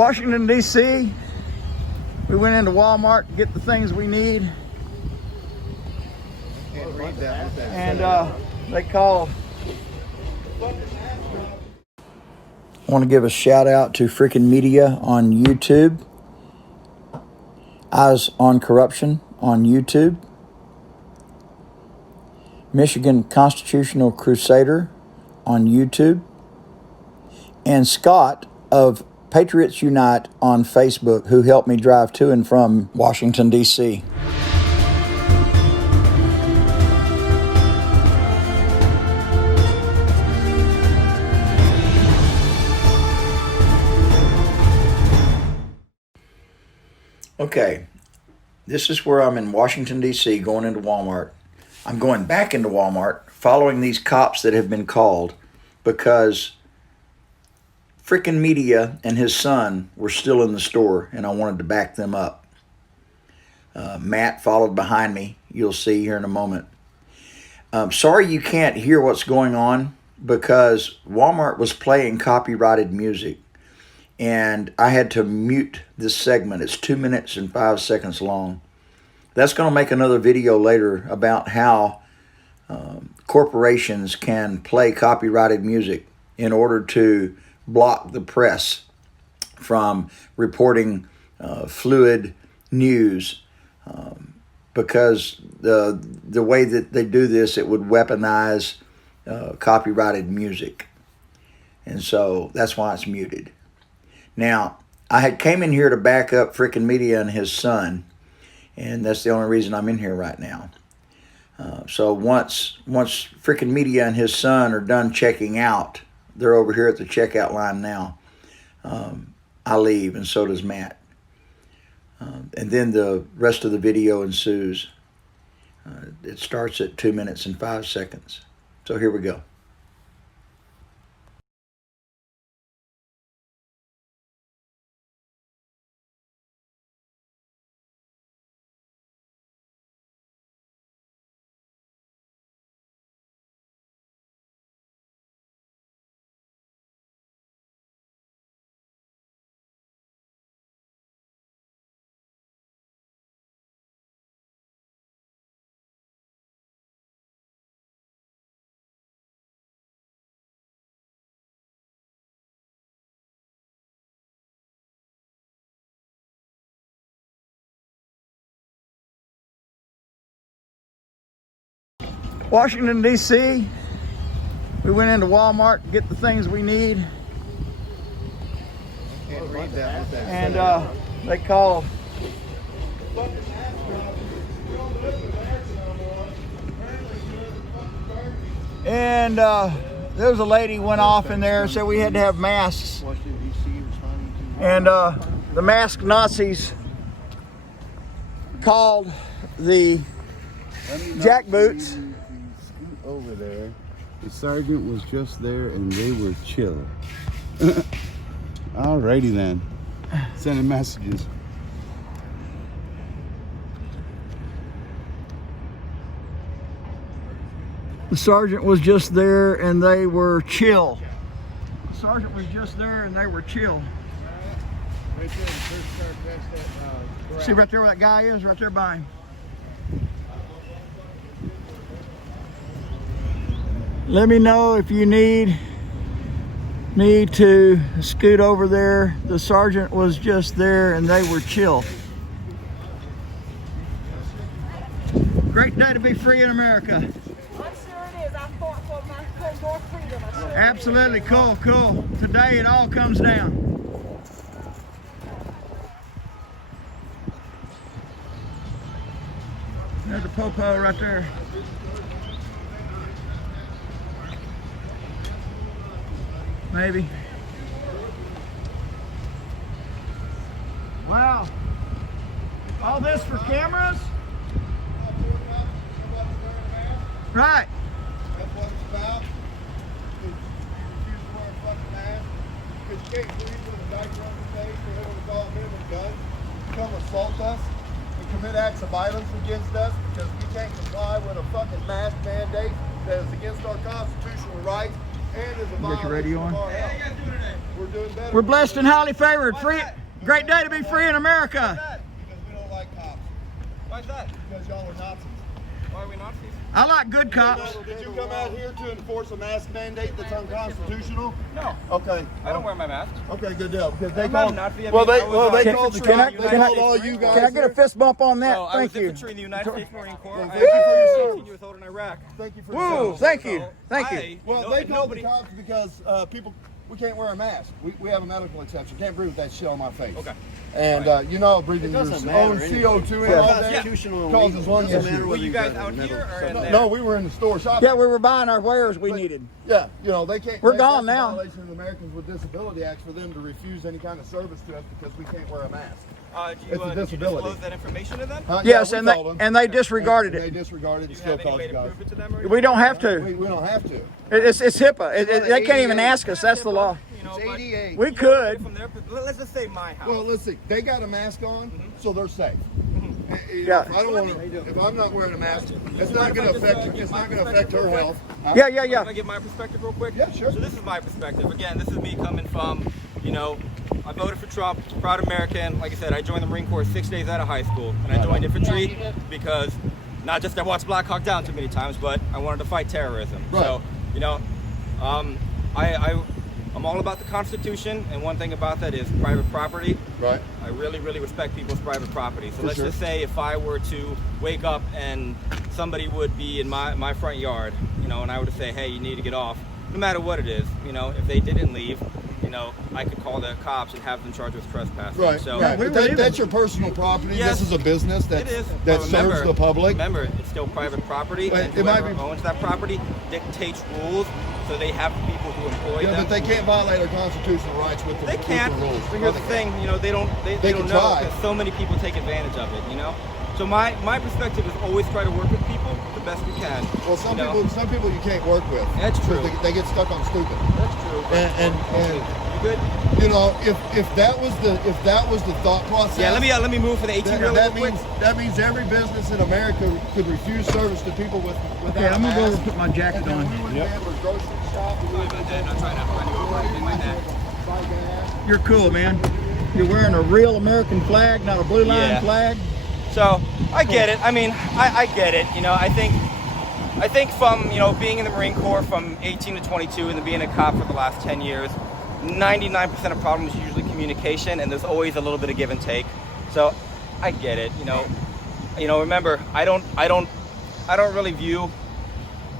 Washington, D.C. We went into Walmart to get the things we need. Can't read that. And they called. I want to give a shout out to Freaking Media on YouTube. Eyes on Corruption on YouTube. Michigan Constitutional Crusader on YouTube. And Scott of Patriots Unite on Facebook, who helped me drive to and from Washington, D.C. Okay, this is where I'm in Washington, D.C., going into Walmart. I'm going back into Walmart, following these cops that have been called because Freaking Media and his son were still in the store, and I wanted to back them up. Matt followed behind me. You'll see here in a moment. Sorry you can't hear what's going on because Walmart was playing copyrighted music, and I had to mute this segment. It's 2 minutes and 5 seconds long. That's going to make another video later about how corporations can play copyrighted music in order to block the press from reporting fluid news, because the way that they do this, it would weaponize copyrighted music, and so that's why it's muted. Now, I had came in here to back up Freaking Media and his son, and that's the only reason I'm in here right now. So once Freaking Media and his son are done checking out, they're over here at the checkout line now. I leave, and so does Matt. And then the rest of the video ensues. It starts at 2 minutes and 5 seconds. So here we go. Washington, D.C. We went into Walmart to get the things we need. Can't read that. And they called. And there was a lady went off in there, said we had to have masks. And the masked Nazis called the jackboots. Over there, the sergeant was just there and they were chill. Alrighty then, sending messages. The sergeant was just there and they were chill. The sergeant was just there and they were chill. Right there, the first car past that. See right there where that guy is, right there by him. Let me know if you need me to scoot over there. The sergeant was just there and they were chill. Great day to be free in America. I'm sure it is. I fought for more freedom. Absolutely, cool. Today it all comes down. There's a popo right there. Maybe. Wow. All this for cameras? Right. That's what it's about. You refuse to wear a fucking mask because you can't breathe with a diaper on your face or with a dog with a gun. Come assault us and commit acts of violence against us because we can't comply with a fucking mask mandate that is against our constitutional rights and is a Get your radio on. violation of our health. We're doing better. We're blessed and highly favored. Free, great day to be free in America. Because we don't like cops. Why is that? Because y'all are Nazis. Why are we Nazis? I like good cops. Did you come out here to enforce a mask mandate that's unconstitutional? No. Okay. I don't wear my mask. Okay, good deal. Because they I'm not called. a Nazi. I Well, mean, they I was, well they can- called the can I- cops. They can I- called all you guys. Can I get a fist bump on that? So I Thank was you. infantry in the United States Marine Corps. Well, I thank you for your was service. 18 years old in Iraq. Thank you for Woo! your service. Thank you. Thank you. Well, they called the cops because people, we can't wear a mask. We have a medical exception. Can't breathe with that shit on my face. Okay. And you know, breathing your doesn't matter own anyway. CO2 and Yeah. all that Constitutional causes lung doesn't issues. matter Were whether you guys out got a here metal or in something. there? No, we were in the store shopping. Yeah, we were buying our wares we needed. Yeah, you know, they can't. We're that's gone a now. Violation of the Americans with Disability Acts for them to refuse any kind of service to us because we can't wear a mask. Did It's a you disability. disclose that information to them? Huh? Yes, we and they called them. disregarded They it. disregarded it. Do you Still have any called way you to guys. prove it to them? Or We don't have to. We don't have to. It's HIPAA. They can't even ask us. That's the law. You know, It's but 88. We could. from their, let's just say my house. Well, let's see. They got a mask on, so they're safe. Yeah. If I don't want to, if I'm not wearing a mask, it's not going to affect. It's not going to affect her health. Yeah. Can I give my perspective real quick? Yeah, sure. So this is my perspective. Again, this is me coming from, you know, I voted for Trump, proud American. Like I said, I joined the Marine Corps 6 days out of high school. And I joined infantry because not just I watched Black Hawk Down too many times, but I wanted to fight terrorism. Right. So, you know, I'm all about the Constitution. And one thing about that is private property. Right. I really, really respect people's private property. So let's sure. just say if I were to wake up and somebody would be in my front yard, you know, and I were to say, hey, you need to get off, no matter what it is, you know, if they didn't leave, you know, I could call the cops and have them charged with trespassing. Right. So Right. we But were leaving. that's your personal property. Yes. This is a business it is. that But serves remember- the public. Remember, it's still private property, But and it might whoever be- owns that property dictates rules. So they have people who employ Yeah, them. but they can't violate our constitutional rights with the They can't. with the rules. But here's the thing, you know, they don't They don't can know try. because so many people take advantage of it, you know. So my perspective is always try to work with people the best you can. Well, some you know? people you can't work with. That's true. They get stuck on stupid. That's true. And You good? you know, if that was the thought process. Yeah. Let me move for the 18 real that quick. means every business in America could refuse service to people without Okay, I'm gonna go over masks. and put my jacket And then on. we wouldn't be able to grocery shop. We wouldn't be able to I'm trying to find you over anything like that. buy gas. You're cool, man. You're wearing a real American flag, not a blue line Yeah. flag. So I get it. I mean, I get it. You know, I think from, you know, being in the Marine Corps from 18 to 22 and then being a cop for the last 10 years, 99% of problems is usually communication, and there's always a little bit of give and take. So I get it. You know, remember, I don't really view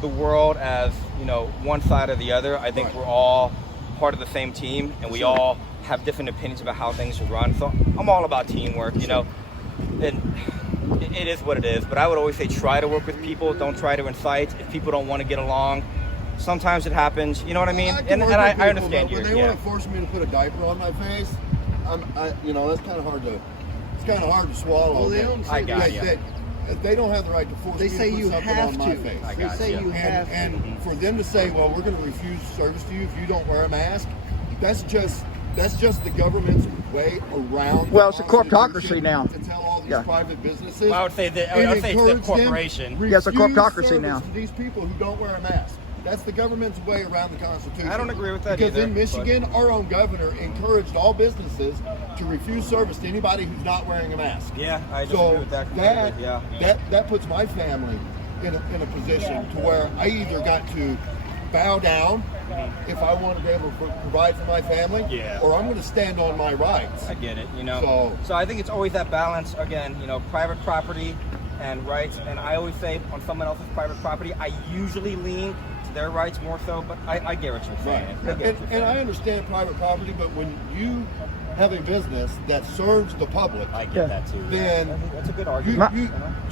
the world as, you know, one side or the other. I think we're all part of the same team, and we all have different opinions about how things should run. So I'm all about teamwork, you know. And it is what it is. But I would always say try to work with people. Don't try to incite. If people don't want to get along, sometimes it happens. You know what I mean? can work with I people, understand but you. when they Yeah. want to force me to put a diaper on my face, you know, that's kind of hard to. It's kind of hard to swallow. Well, they but- don't say I got ya. They don't have the right to force They me say to put you something have on my to. face. I They got say ya. you have to. And for them to say, well, we're going to refuse service to you if you don't wear a mask, that's just the government's way around. Well, the it's a corptocracy Constitution now. To tell all these Yeah. private businesses. Well, I would say that and I would say it's encourage the them corporation. Yeah, it's a refuse corptocracy service now. to these people who don't wear a mask. That's the government's way around the Constitution. I don't agree with that because either, in Michigan, our own governor encouraged all businesses to refuse service to anybody who's not wearing a mask. Yeah, I disagree So with that completely. Yeah. that puts my family in a position to where I either got to bow down if I want to be able to provide for my family, Yeah. or I'm going to stand on my rights. I get it, you know. So I think it's always that balance. Again, you know, private property and rights. And I always say on someone else's private property, I usually lean to their rights more so. But I get what you're saying. I get what you're And saying. I understand private property, but when you have a business that serves the public, I get Yeah. that too. then That's a good argument.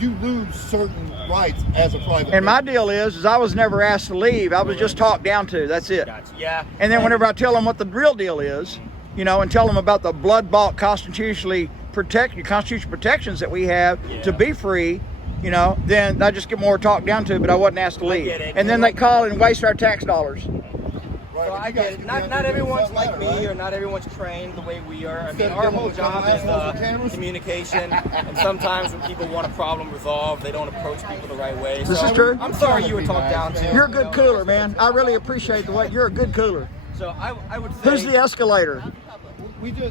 you lose certain rights as a private And my business. deal is I was never asked to leave. I was just talked down to. That's it. Gotcha. Yeah. And then whenever I tell them what the real deal is, you know, and tell them about the blood-bought constitutional protections that we have to be free, you know, then I just get more talked down to, but I wasn't asked to leave. get it. And then they call and waste our tax dollars. Right, So but I you guys get it. could be Not out there doing everyone's something like like me, that, right? or not everyone's trained the way we are. I mean, Instead of our getting whole on the job camera, is assholes with cameras. communication, and sometimes when people want a problem resolved, they don't approach people the right way. This So is true. I'm sorry you were talked down to. You're a good cooler, man. I really appreciate the way you're a good cooler. So I would say. Who's the escalator?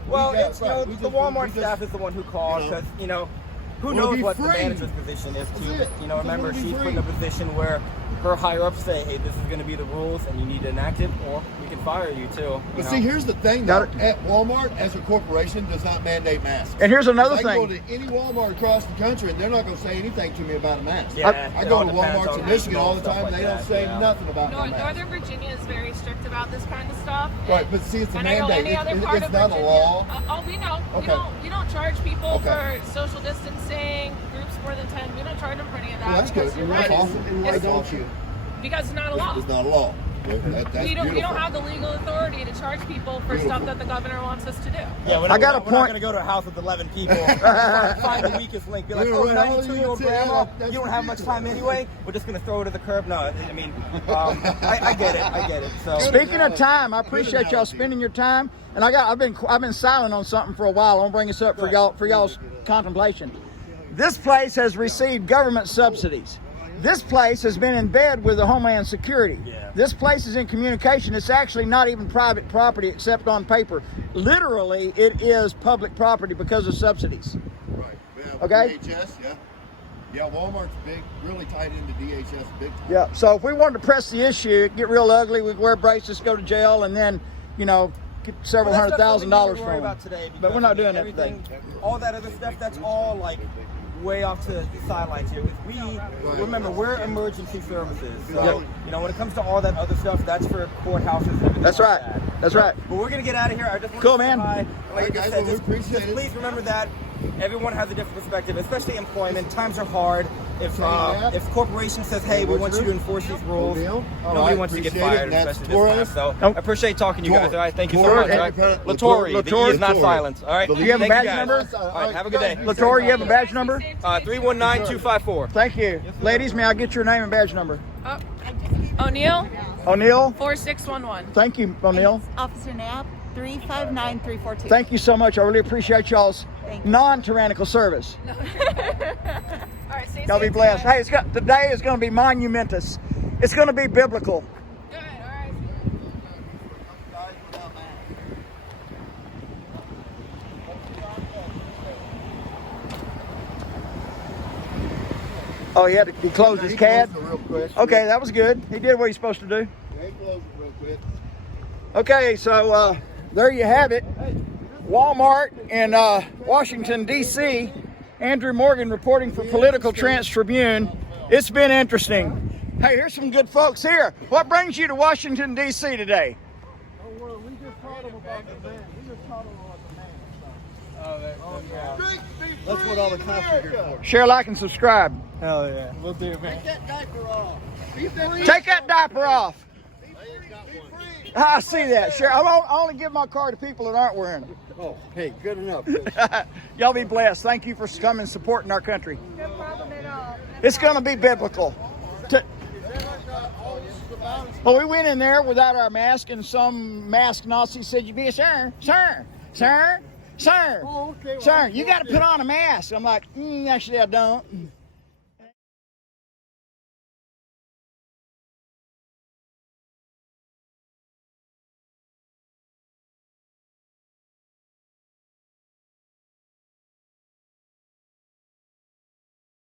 Well, it's, right, we the just- Walmart we just- staff is the one who called you know, because who We'll knows be what the free. manager's position is too. That's But, it. remember We'll be she's put free. in a position where her higher ups say, hey, this is going to be the rules and you need to enact it, or we can fire you too. You But know? see, here's the thing, Got though. it. At Walmart, as a corporation, does not mandate masks. And here's another I can go thing. to any Walmart across the country, and they're not going to say anything to me about a mask. Yeah, I it go all to depends Walmart's on in Michigan all the stuff time, like and they don't that, say yeah. nothing about no mask. Northern Virginia is very strict about this kind of stuff. Right, but see, it's a And I know mandate. any other part It's of not a Virginia. law. We know. Okay. We don't charge people Okay. for social distancing, groups more than 10. We don't charge them for any of that. Well, that's because good. You're That's right. awesome. It's- Why don't you? Because it's not a law. It's not a law. That's We don't beautiful. have the legal authority to charge people for stuff that the governor wants us to do. Yeah, I got a we're not point. going to go to a house with 11 people, find the weakest link. Be like, Yeah, oh, right. 92-year-old Yeah, grandma, that's you don't have much time anyway. We're just going to throw it to the curb. No, I mean, I get it. I get it. So Speaking of time, I appreciate y'all spending your time. And I've been silent on something for a while. I'll bring this up for y'all's contemplation. This place has received government subsidies. This place has been in bed with the Homeland Security. Yeah. This place is in communication. It's actually not even private property except on paper. Literally, it is public property because of subsidies. Right. Yeah, Okay. DHS, yeah. Yeah, Walmart's big, really tied into DHS big time. Yeah. So if we wanted to press the issue, get real ugly, we'd wear braces, go to jail, and then, get several Well, that's $100,000 not something we from worry them. about today, But we're not because, doing that today. All that other stuff, that's all like way off to the sidelines here. We remember we're emergency services, so when it comes to all that other stuff, that's for courthouses. And everything That's like right. that. That's right. But we're gonna get out of here. I just want Cool, to say man. hi. And like I Guys, just said, well, we appreciate just it. please remember that everyone has a different perspective, especially employment. Times are hard. If corporation says, hey, we want you to enforce these rules, Deal. All nobody right, wants to get appreciate it. fired, That's especially this time. Torres. So Nope. I appreciate talking to you guys. All right, thank you so Torres. much. All right. Latour. Latour, the E is not Latour. silent. All right. Do you have a Thank badge guys. number? All right, have a good day. Latour, you have a badge number? 319254. Thank you. Ladies, may I get your name and badge number? O'Neill, O'Neill? 4611. Thank you, O'Neill. Officer Knapp, 359342. Thank you so much. I really appreciate y'all's Thank you. non-tyrannical service. All right, stay Y'all be safe blessed. today. Hey, today is going to be monumentous. It's going to be biblical. Good, all right. Oh, he closed his CAD? Closed it real quick. Okay, that was good. He did what he's supposed to do. He closed it real quick. Okay, so there you have it. Walmart in Washington, D.C. Andrew Morgan reporting for Political Trans Tribune. It's been interesting. Hey, here's some good folks here. What brings you to Washington, D.C. today? Well, we just taught him about the man. We just taught him about the man. That's what all the cops are here for. Share, like, and subscribe. Hell yeah. We'll do, man. Take that diaper off. Be free. Take that diaper off. Be free. I see that. Share. I only give my car to people that aren't wearing them. Oh, hey, good enough. Y'all be blessed. Thank you for coming and supporting our country. No problem at all. It's going to be biblical. Well, we went in there without our mask, and some masked Nazi said, "You be a sir, Oh, okay, well, sir, you got to put on a mask." I'm like, actually, I don't.